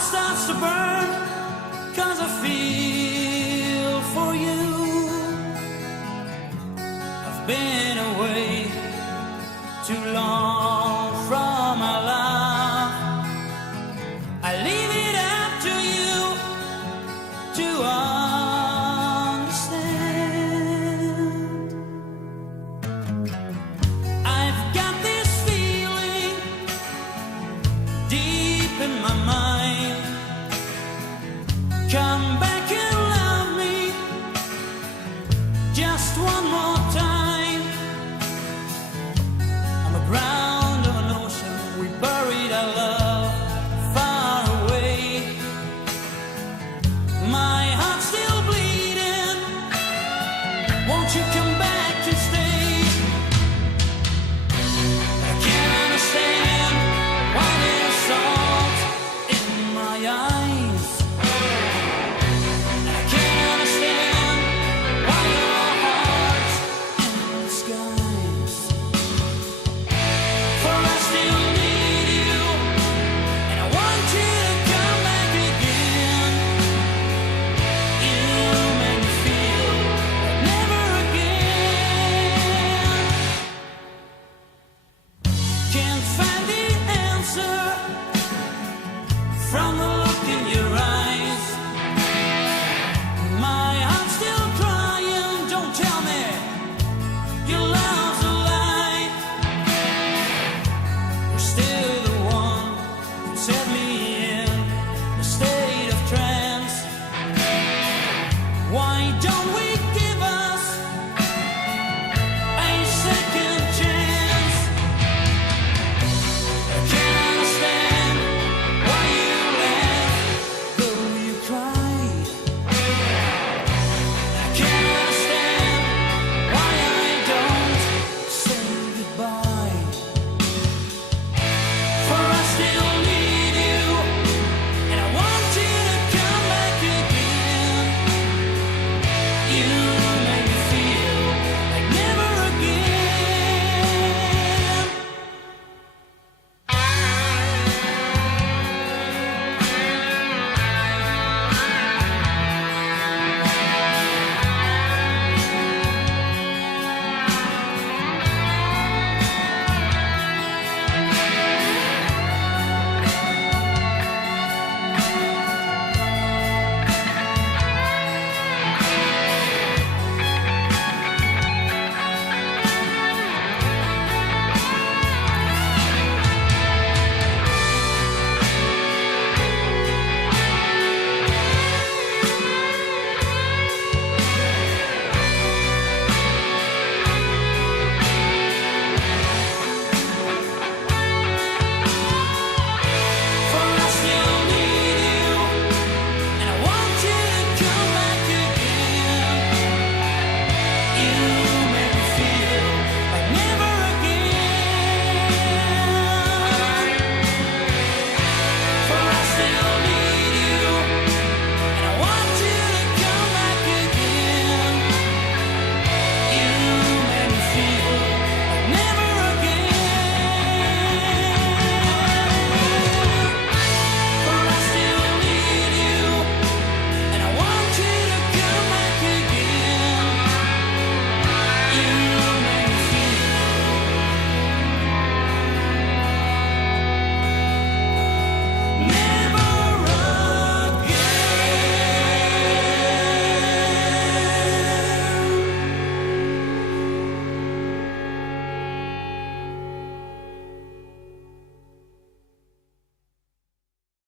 heart starts to burn, 'cause I feel for you. I've been away too long from my life. I leave it up to you to understand. I've got this feeling deep in my mind. Come back and love me just one more time. On the ground of an ocean, we buried our love far away. My heart's still bleeding. Won't you come back and stay? I can't understand why there's salt in my eyes. I can't understand why your heart's in the skies. For I still need you, and I want you to come back again. You make me feel like never again. Can't find the answer from the look in your eyes. My heart's still crying. Don't tell me your love's a lie. You're still the one who set me in a state of trance. Why don't we